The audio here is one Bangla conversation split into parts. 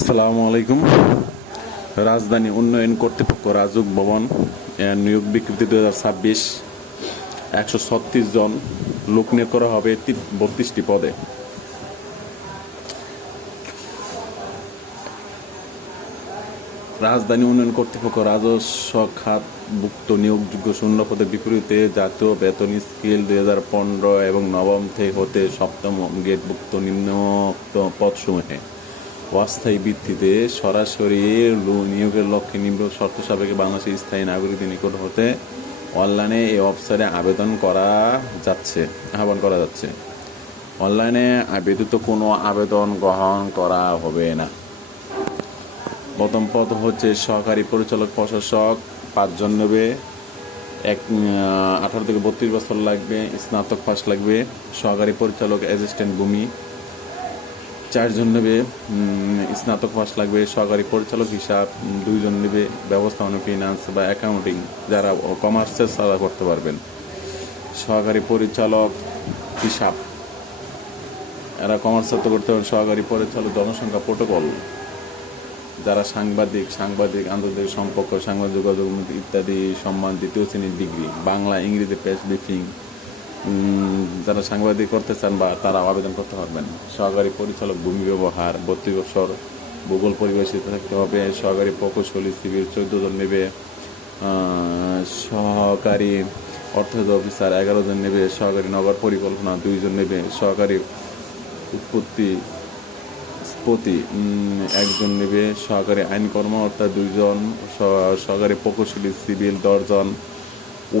আসসালামু আলাইকুম। রাজধানী উন্নয়ন কর্তৃপক্ষ রাজউক ভবন নিয়োগ বিজ্ঞপ্তি 2026। 136 জন লোক নিয়োগ করা হবে 32টি পদে। রাজধানী উন্নয়ন কর্তৃপক্ষ রাজস্ব খাতভুক্ত নিয়োগযোগ্য শূন্য পদের বিপরীতে জাতীয় বেতন স্কেল 2015 এবং নবম হতে সপ্তম গ্রেডভুক্ত নিম্নোক্ত পদসমূহে অস্থায়ী ভিত্তিতে সরাসরি নিয়োগের লক্ষ্যে নিম্ন শর্ত সাপেক্ষে বাংলাদেশের স্থায়ী নাগরিকদের নিকট হতে অনলাইনে এই ওয়েবসাইটে আহ্বান করা যাচ্ছে। অনলাইনে ব্যতীত কোনো আবেদন গ্রহণ করা হবে না। প্রথম পদ হচ্ছে সহকারী পরিচালক প্রশাসক, 5 জন নেবে। 18 থেকে 32 বছর লাগবে, স্নাতক পাস লাগবে। সহকারী পরিচালক অ্যাসিস্ট্যান্ট ভূমি 4 জন নেবে, স্নাতক পাস লাগবে। সহকারী পরিচালক হিসাব 2 জন নেবে। ব্যবস্থাপনা ফিনান্স বা অ্যাকাউন্টিং যারা কমার্সের সাদা করতে পারবেন। সহকারী পরিচালক হিসাব এরা কমার্স ছাত্র করতে পারবেন। সহকারী পরিচালক জনসংখ্যা প্রোটোকল যারা সাংবাদিক আন্তর্জাতিক সম্পর্ক, সাংবাদিক যোগাযোগ ইত্যাদি সম্মান 2য় শ্রেণীর ডিগ্রি, বাংলা ইংরেজি প্রেস ব্রিফিং যারা সাংবাদিক করতে চান বা তারা আবেদন করতে পারবেন। সহকারী পরিচালক ভূমি ব্যবহার 32 বছর, ভূগোল পরিবেশিত থাকতে হবে। সহকারী প্রকৌশলী সিভিল 14 জন নেবে। সহকারী অর্থনীতি অফিসার 11 জন নেবে। সহকারী নগর পরিকল্পনা 2 জন নেবে। সহকারী উৎপত্তি 1 জন নেবে। সহকারী আইন কর্মকর্তা 2 জন। সহকারী প্রকৌশলী সিভিল 10 জন।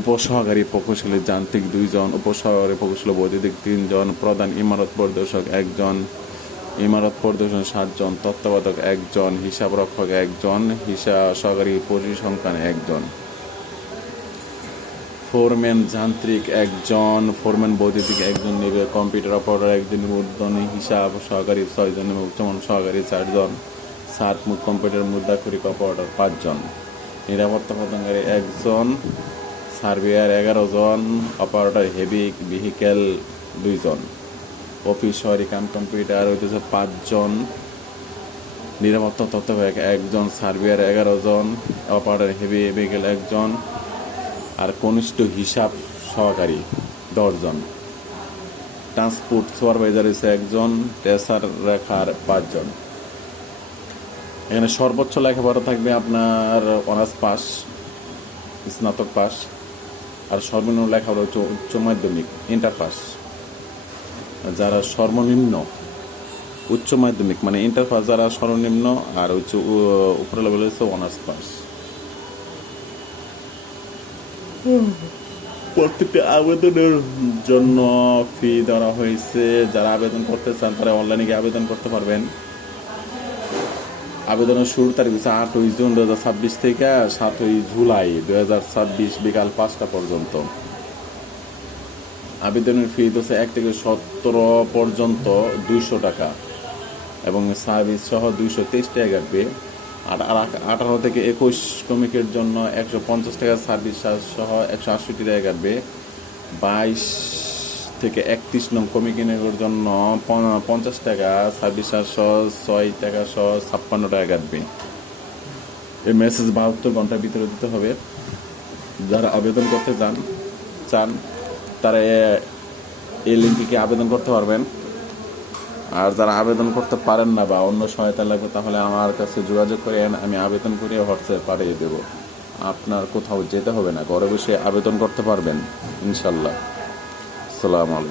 উপসহকারী প্রকৌশলী যান্ত্রিক 2 জন। উপসহকারী প্রকৌশলী বৈদ্যুতিক 3 জন। প্রধান ইমারত পরিদর্শক 1 জন। ইমারত পরিদর্শন 7 জন। তত্ত্বাবধায়ক 1 জন। হিসাব রক্ষক 1 জন। সহকারী পরিসংখ্যান 1 জন। ফোরম্যান যান্ত্রিক 1 জন। ফোরম্যান বৈদ্যুতিক 1 জন নেবে। কম্পিউটার অপারেটর 1 জন। উর্ধ্বতনী হিসাব সহকারী 6 জন নেবে। উচ্চমান সহকারী 4 জন। কম্পিউটার মুদ্রাক্ষরিক অপারেটর 5 জন। নিরাপত্তা প্রদানকারী 1 জন। সার্ভেয়ার 11 জন। অপারেটর হেভি ভেহিক্যাল 2 জন। অফিস শহরী কম্পিউটার 5 জন। নিরাপত্তা তত্ত্বাবধায়ক 1 জন। সার্ভেয়ার 11 জন। অপারেটর হেভি ভেহিক্যাল 1 জন। আর কনিষ্ঠ হিসাব সহকারী 10 জন। ট্রান্সপোর্ট সুপারভাইজার 1 জন। ট্রেসার রেখার 5 জন। এখানে সর্বোচ্চ লেখাপড়া থাকবে আপনার অনার্স পাস, স্নাতক পাস। আর সর্বনিম্ন লেখাপড়া হচ্ছে উচ্চ মাধ্যমিক ইন্টার পাস। যারা সর্বনিম্ন উচ্চ মাধ্যমিক মানে ইন্টার পাস যারা সর্বনিম্ন, আর হচ্ছে উপরে লেভেল হচ্ছে অনার্স পাস। প্রত্যেকটা আবেদনের জন্য ফি ধরা হয়েছে। যারা আবেদন করতে চান তারা অনলাইনে গিয়ে আবেদন করতে পারবেন। আবেদনের শুরুর তারিখ হচ্ছে 8ই জুন 2026 থেকে 7ই জুলাই 2026 বিকাল 5টা পর্যন্ত। আবেদনের ফি হচ্ছে 1 থেকে 17 পর্যন্ত 200 টাকা এবং সার্ভিস সহ 223 টাকা কাটবে। আর 18 থেকে 21 শ্রমিকের জন্য 150 টাকা সার্ভিস চার্জ সহ 168 টাকা কাটবে। 22 থেকে 31 নং কমিশনের জন্য 50 টাকা সার্ভিস চার্জ সহ 6 টাকা সহ 56 টাকা কাটবে। এই মেসেজ 72 ঘন্টার ভিতরে দিতে হবে। যারা আবেদন করতে চান তারা এই লিঙ্কে আবেদন করতে পারবেন। আর যারা আবেদন করতে পারেন না বা অন্য সহায়তা লাগবে তাহলে আমার কাছে যোগাযোগ করেন, আমি আবেদন করে হোয়াটসঅ্যাপে পাঠিয়ে দেব। আপনার কোথাও যেতে হবে না, ঘরে বসে আবেদন করতে পারবেন ইনশাল্লাহ। আসসালামু আলাইকুম।